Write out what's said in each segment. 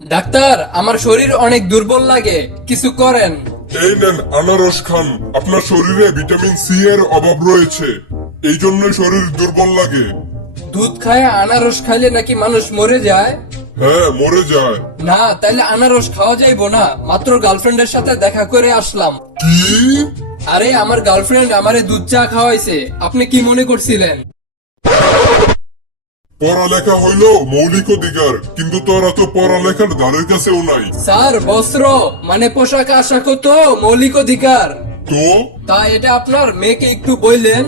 Doctor, আমার শরীর অনেক দুর্বল লাগে, কিছু করেন। এই নেন আনারস খান। আপনার শরীরে ভিটামিন সি এর অভাব রয়েছে, এই জন্যই শরীর দুর্বল লাগে। দুধ খায় আনারস খাইলে নাকি মানুষ মরে যায়? হ্যাঁ, মরে যায়। না, তাইলে আনারস খাওয়া যাইবো না। মাত্র গার্লফ্রেন্ডের সাথে দেখা করে আসলাম। কি? আরে, আমার গার্লফ্রেন্ড আমারে দুধ চা খাওয়াইছে। আপনি কি মনে করছিলেন? পড়ালেখা হইল মৌলিক অধিকার, কিন্তু তোরা তো পড়ালেখার ধারের কাছেও নাই। স্যার, বস্ত্র মানে পোশাক আশাক তো মৌলিক অধিকার। তো তা এটা আপনার মেয়েকে একটু বললেন।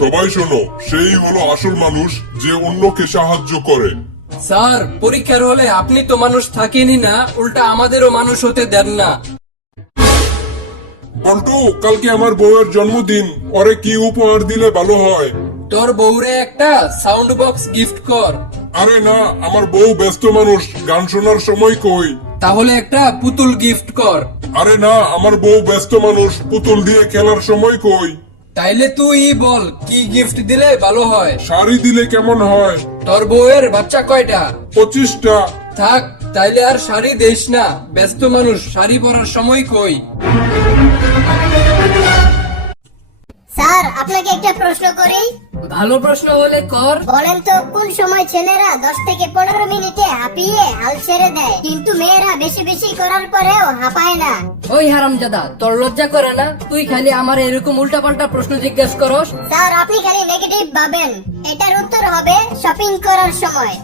সবাই শোনো, সেই হলো আসল মানুষ যে অন্যকে সাহায্য করে। স্যার, পরীক্ষার হলে আপনি তো মানুষ থাকেনই না, উল্টা আমাদেরও মানুষ হতে দেন না। বল্টু, কালকে আমার বউয়ের জন্মদিন, ওরে কি উপহার দিলে ভালো হয়? তোর বউরে একটা সাউন্ড বক্স গিফট কর। আরে না, আমার বউ ব্যস্ত মানুষ, গান শোনার সময় কই। তাহলে একটা পুতুল গিফট কর। আরে না, আমার বউ ব্যস্ত মানুষ, পুতুল দিয়ে খেলার সময় কই। তাইলে তুই বল, কি গিফট দিলে ভালো হয়? শাড়ি দিলে কেমন হয়? তোর বউয়ের বাচ্চা কয়টা? 25টা। থাক, তাইলে আর শাড়ি দেস না, ব্যস্ত মানুষ, শাড়ি পরার সময় কই। স্যার, আপনাকে একটা প্রশ্ন করি। ভালো প্রশ্ন হলে কর। বলেন তো, কোন সময় ছেলেরা 10 থেকে 15 মিনিটে হাঁপিয়ে হাল ছেড়ে দেয়, কিন্তু মেয়েরা বেশি বেশি করার পরেও হাঁপায় না? ওই হারামজাদা, তোর লজ্জা করে না? তুই খালি আমার এরকম উল্টাপাল্টা প্রশ্ন জিজ্ঞেস করস। স্যার, আপনি খালি নেগেটিভ ভাবেন। এটার উত্তর হবে শপিং করার সময়।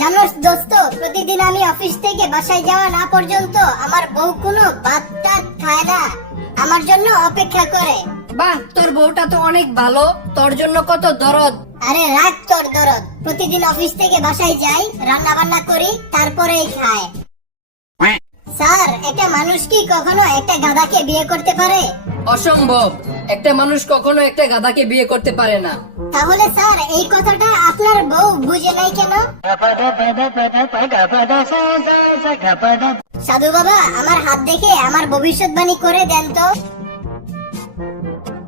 জানোস দোস্ত, প্রতিদিন আমি অফিস থেকে বাসায় যাওয়া না পর্যন্ত আমার বউ কোনো ভাত টাত খায় না, আমার জন্য অপেক্ষা করে। বাহ, তোর বউটা তো অনেক ভালো, তোর জন্য কত দরদ। আরে রাগ তোর দরদ। প্রতিদিন অফিস থেকে বাসায় যাই, রান্না বান্না করি, তারপরেই খায়। স্যার, একটা মানুষ কি কখনো একটা গাধাকে বিয়ে করতে পারে? অসম্ভব, একটা মানুষ কখনো একটা গাধাকে বিয়ে করতে পারে না। তাহলে স্যার, এই কথাটা আপনার বউ বুঝে নাই কেন? সাধু বাবা, আমার হাত দেখে আমার ভবিষ্যৎবাণী করে দেন তো।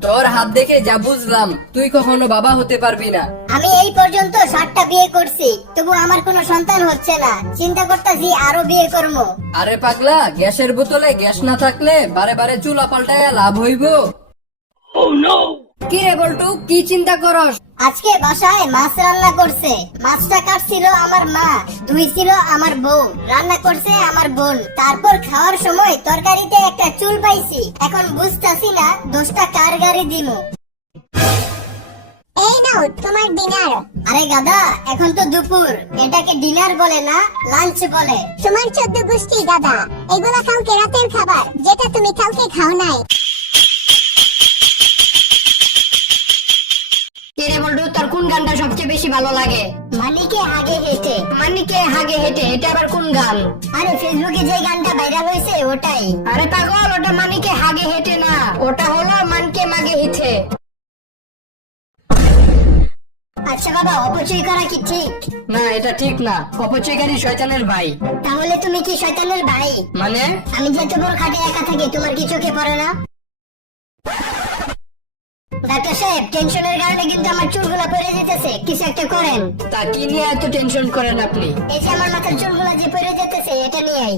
তোর হাত দেখে যা বুঝলাম, তুই কখনো বাবা হতে পারবি না। আমি এই পর্যন্ত 7টা বিয়ে করছি, তবু আমার কোনো সন্তান হচ্ছে না। চিন্তা করতেছি আরো বিয়ে করবো। আরে পাগলা, গ্যাসের বোতলে গ্যাস না থাকলে বারে বারে চুলা পাল্টায় লাভ হইব? কি রে বল্টু, কি চিন্তা করস? আজকে বাসায় মাছ রান্না করছে। মাছটা কাটছিল আমার মা, ধুইছিল আমার বউ, রান্না করছে আমার বোন। তারপর খাওয়ার সময় তরকারিতে একটা চুল পাইছি। এখন বুঝতাছি না দোষটা কার গাড়ি দিমু। এই নাও তোমার ডিনার। আরে গাদা, এখন তো দুপুর, এটাকে ডিনার বলে না, লাঞ্চ বলে। তোমার 14 গোষ্ঠী গাদা, এগুলা কালকে রাতের খাবার, যেটা তুমি কালকে খাও নাই। কে রে বল্টু, তোর কোন গানটা সবচেয়ে বেশি ভালো লাগে? মানিকে হাগে হেঁটে। মানিকে হাগে হেঁটে, এটা আবার কোন গান? আরে ফেসবুকে যে গানটা ভাইরাল হয়েছে ওটাই। আরে পাগল, ওটা মানিকে হাগে হেঁটে না, ওটা হলো মানকে মাগে হিথে। আচ্ছা বাবা, অপচয় করা কি ঠিক? না, এটা ঠিক না, অপচয়কারী শয়তানের ভাই। তাহলে তুমি কি শয়তানের ভাই? মানে? আমি যে এত বড় খাটে একা থাকি, তোমার কি চোখে পড়ে না? ডাক্তার সাহেব, টেনশনের কারণে কিন্তু আমার চুলগুলা পড়ে যেতেছে, কিছু একটা করেন। তা কি নিয়ে এত টেনশন করেন আপনি? এই যে আমার মাথার চুলগুলা যে পড়ে যেতেছে, এটা নিয়েই।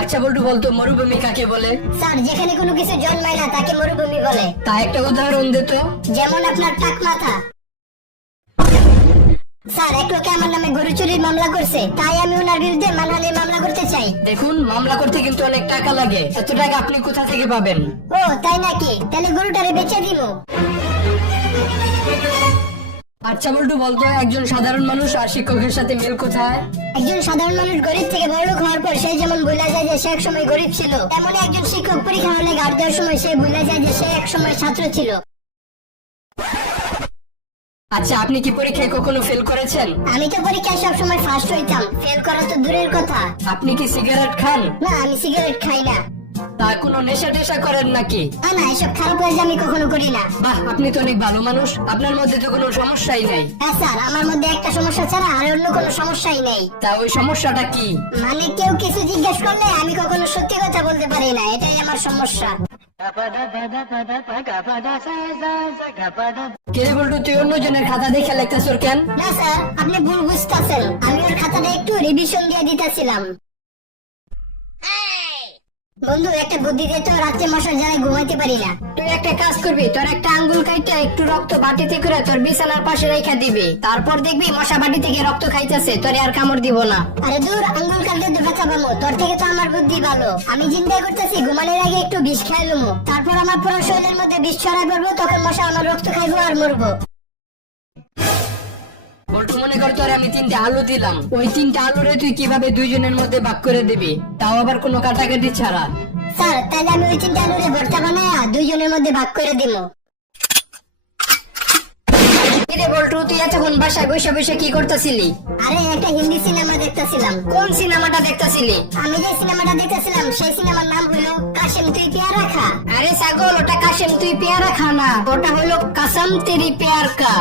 আচ্ছা বল্টু, বলতো মরুভূমি কাকে বলে? স্যার, যেখানে কোনো কিছু জন্মায় না তাকে মরুভূমি বলে। তা একটা উদাহরণ দে তো। যেমন আপনার টাক মাথা। স্যার, এক লোকে আমার নামে গরু চুরির মামলা করছে, তাই আমি ওনার বিরুদ্ধে মানহানির মামলা করতে চাই। দেখুন, মামলা করতে কিন্তু অনেক টাকা লাগে, এত টাকা আপনি কোথা থেকে পাবেন? ও তাই নাকি? তাহলে গরুটারে বেচে দিব। আচ্ছা বল্টু, বলতো একজন সাধারণ মানুষ আর শিক্ষকের সাথে মিল কোথায়? একজন সাধারণ মানুষ গরিব থেকে বড়লোক হওয়ার পর সে যেমন ভুলে যায় যে সে এক সময় গরিব ছিল, তেমনি একজন শিক্ষক পরীক্ষা হলে গার্ড দেওয়ার সময় সে ভুলে যায় যে সে এক সময় ছাত্র ছিল। আচ্ছা, আপনি কি পরীক্ষায় কখনো ফেল করেছেন? আমি তো পরীক্ষায় সবসময় ফার্স্ট হইতাম, ফেল করা তো দূরের কথা। আপনি কি সিগারেট খান? না, আমি সিগারেট খাই না। তা কোনো নেশা টেশা করেন নাকি? না না, এসব খারাপ কাজ আমি কখনো করি না। বাহ, আপনি তো অনেক ভালো মানুষ, আপনার মধ্যে তো কোনো সমস্যাই নাই। হ্যাঁ স্যার, আমার মধ্যে একটা সমস্যা ছাড়া আর অন্য কোনো সমস্যাই নেই। তা ওই সমস্যাটা কি? মানে কেউ কিছু জিজ্ঞেস করলে আমি কখনো সত্যি কথা বলতে পারি না, এটাই আমার সমস্যা। কেরে বলটু, তুই অন্যজনের খাতা দেখে লেখতেছ কেন? না স্যার, আপনি ভুল বুঝতেছেন। আমি ওর খাতাটা একটু রিভিশন দিয়ে দিতেছিলাম। বন্ধু, একটা বুদ্ধি দে তো, রাত্রে মশার জ্বালায় ঘুমাইতে পারি না। তুই একটা কাজ করবি, তোর একটা আঙ্গুল কাইটা একটু রক্ত বাটিতে করে তোর বিছানার পাশে রেখে দিবি, তারপর দেখবি মশা বাটি থেকে রক্ত খাইতেছে, তোরে আর কামড় দিব না। আরে দূর, আঙ্গুল কাটলে তো ব্যথা পাবো। তোর থেকে তো আমার বুদ্ধি ভালো। আমি চিন্তা করতেছি ঘুমানোর আগে একটু বিষ খাই লুমু, তারপর আমার পুরো শরীরের মধ্যে বিষ ছড়াই পড়বো, তখন মশা আমার রক্ত খাইবো আর মরবো। বলটু, মনে কর তোরে আমি 3টা আলু দিলাম, ওই 3টা আলুরে তুই কিভাবে দুইজনের মধ্যে ভাগ করে দিবি, তাও আবার কোনো কাটাকাটি ছাড়া? স্যার, তাহলে আমি ওই 3টা আলুরে ভর্তা বানায়া দুইজনের মধ্যে ভাগ করে দিব। কিরে বলটু, তুই এতক্ষণ বাসায় বসে বসে কি করতেছিলি? আরে, একটা হিন্দি সিনেমা দেখতেছিলাম। কোন সিনেমাটা দেখতেছিলি? আমি যে সিনেমাটা দেখতেছিলাম সেই সিনেমার নাম হলো কাশেম তুই পেয়ারা খা। আরে ছাগল, ওটা কাশেম তুই পেয়ারা খা না, ওটা হলো কাসম তেরি পেয়ার কা।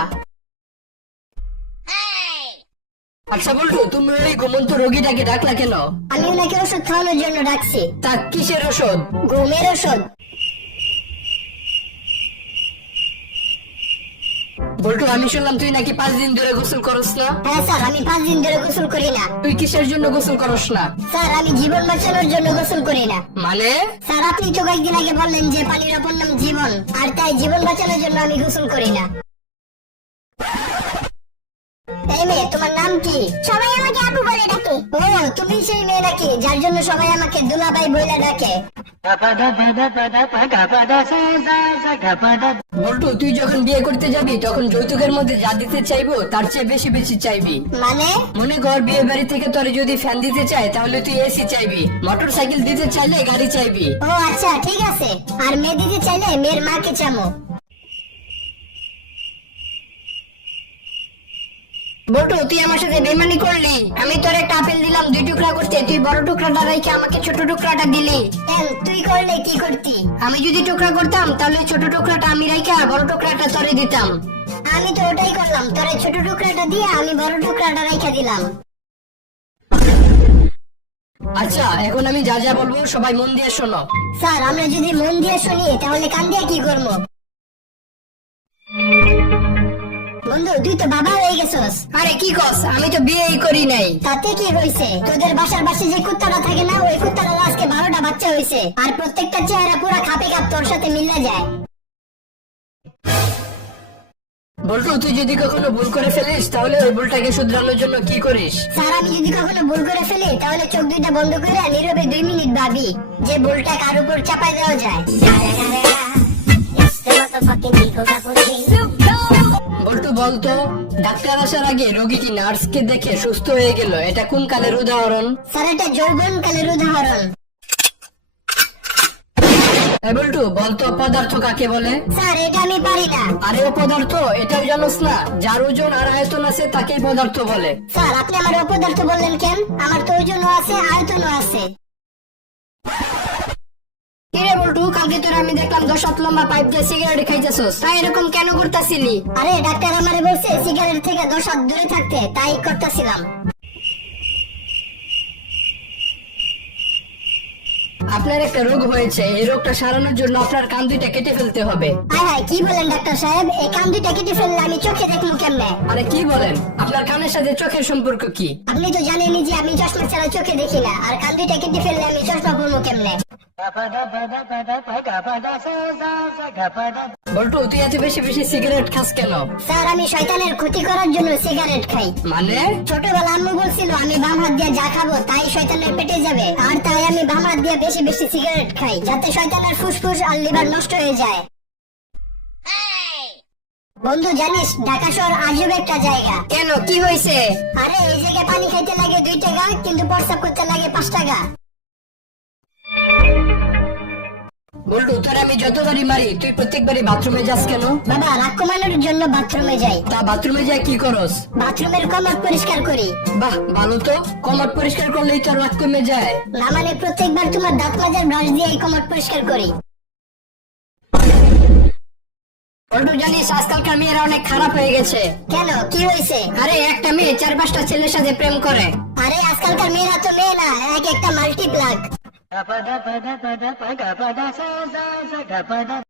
আচ্ছা বলটু, তুমি ওই ঘুমন্ত রোগীটাকে ডাকলা কেন? আমি ওনাকে ওষুধ খাওয়ানোর জন্য ডাকছি। তা কিসের ওষুধ? ঘুমের ওষুধ। বলটু, আমি শুনলাম তুই নাকি 5 দিন ধরে গোসল করস না। হ্যাঁ স্যার, আমি 5 দিন ধরে গোসল করি না। তুই কিসের জন্য গোসল করস না? স্যার, আমি জীবন বাঁচানোর জন্য গোসল করি না। মানে? স্যার, আপনি তো কয়েকদিন আগে বললেন যে পানির অপর নাম জীবন, আর তাই জীবন বাঁচানোর জন্য আমি গোসল করি না। এই মেয়ে, তোমার নাম কি? সবাই আমাকে আপু বলে ডাকে। ও, তুমি সেই মেয়ে নাকি যার জন্য সবাই আমাকে দুলাভাই বইলা ডাকে? বলটু, তুই যখন বিয়ে করতে যাবি তখন যৌতুকের মধ্যে যা দিতে চাইবো তার চেয়ে বেশি বেশি চাইবি। মানে? মনে কর বিয়ে বাড়ি থেকে তোরে যদি ফ্যান দিতে চায় তাহলে তুই এসি চাইবি, মোটর সাইকেল দিতে চাইলে গাড়ি চাইবি। ও আচ্ছা, ঠিক আছে। আর মেয়ে দিতে চাইলে মেয়ের মাকে চামো। বলটু, তুই আমার সাথে বেমানি করলি। আমি তোর একটা আপেল দিলাম 2 টুকরা করতে, তুই বড় টুকরাটা রেখে আমাকে ছোট টুকরাটা দিলি। কেন, তুই করলে কি করতি? আমি যদি টুকরা করতাম তাহলে ছোট টুকরাটা আমি রেখে আর বড় টুকরাটা তোরে দিতাম। আমি তো ওটাই করলাম, তোরে ছোট টুকরাটা দিয়ে আমি বড় টুকরাটা রেখে দিলাম। আচ্ছা, এখন আমি যা যা বলবো সবাই মন দিয়ে শোনো। স্যার, আমরা যদি মন দিয়ে শুনি তাহলে কান দিয়ে কি করবো? বন্ধু, তুই তো বাবা হয়ে গেছস। আরে কি কস, আমি তো বিয়েই করি নাই। তাতে কি হয়েছে? তোদের বাসার পাশে যে কুত্তাটা থাকে না, ওই কুত্তাটার আজকে 12টা বাচ্চা হয়েছে, আর প্রত্যেকটা চেহারা পুরা খাপে খাপ তোর সাথে মিলে যায়। বলটু, তুই যদি কখনো ভুল করে ফেলিস তাহলে ওই ভুলটাকে শুধরানোর জন্য কি করিস? স্যার, আমি যদি কখনো ভুল করে ফেলি তাহলে চোখ দুইটা বন্ধ করে নীরবে 2 মিনিট ভাবি যে ভুলটা কার উপর চাপাই দেওয়া যায়। বলটু, বলতো ডাক্তার আসার আগে রোগী কি নার্সকে দেখে সুস্থ হয়ে গেল, এটা কোন কালের উদাহরণ? স্যার, এটা যৌবন কালের উদাহরণ। বলটু, বলতো পদার্থ কাকে বলে? স্যার, এটা আমি পারি না। আরে ও পদার্থ, এটাও জানোস না? যার ওজন আর আয়তন আছে তাকেই পদার্থ বলে। স্যার, আপনি আমার অপদার্থ বললেন কেন? আমার তো ওজনও আছে, আয়তনও আছে। কিরে বলটু, কালকে তোরা আমি দেখলাম 10 হাত লম্বা পাইপ দিয়ে সিগারেট খাইতেছস, তাই এরকম কেন করতেছিলি? আরে, ডাক্তার আমারে বলছে সিগারেট থেকে 10 হাত দূরে থাকতে, তাই করতেছিলাম। আপনার একটা রোগ হয়েছে, এই রোগটা সারানোর জন্য আপনার কান দুইটা কেটে ফেলতে হবে। হায় হায়, কি বলেন ডাক্তার সাহেব? এই কান দুইটা কেটে ফেললে আমি চোখে দেখবো কেমনে? আরে কি বলেন, আপনার কানের সাথে চোখের সম্পর্ক কি? আপনি তো জানেনই যে আমি চশমা ছাড়া চোখে দেখি না, আর কান দুইটা কেটে ফেললে আমি চশমা পরবো কেমনে? বলটু, তুই এত বেশি বেশি সিগারেট খাস কেন? স্যার, আমি শয়তানের ক্ষতি করার জন্য সিগারেট খাই। মানে? ছোটবেলা আম্মু বলছিল আমি বাম হাত দিয়ে যা খাবো তাই শয়তানের পেটে যাবে, আর তাই আমি বাম হাত দিয়ে বেশি বেশি সিগারেট খাই, যাতে শয়তানের ফুসফুস আর লিভার নষ্ট হয়ে যায়। বন্ধু, জানিস ঢাকা শহর আজব একটা জায়গা। কেন, কি হয়েছে? আরে, এই জায়গায় পানি খাইতে লাগে 2 টাকা, কিন্তু প্রস্রাব করতে লাগে 5 টাকা। বলটু, তোর আমি যতবারই মারি তুই প্রত্যেকবারই বাথরুমে যাস কেন? বাবা, রাগ কমানোর জন্য বাথরুমে যাই। তা বাথরুমে যাই কি করস? বাথরুমের কমোড পরিষ্কার করি। বাহ, ভালো তো। কমোড পরিষ্কার করলেই তোর রাগ কমে যায়। না মানে, প্রত্যেকবার তোমার দাঁত মাজার ব্রাশ দিয়ে এই কমোড পরিষ্কার করি। বলটু, জানিস আজকালকার মেয়েরা অনেক খারাপ হয়ে গেছে। কেন, কি হয়েছে? আরে একটা মেয়ে 4-5টা ছেলের সাথে প্রেম করে। আরে, আজকালকার মেয়েরা তো মেয়ে না, এক একটা multiplug. Gapada pada pada pada pada sa sa sa gapada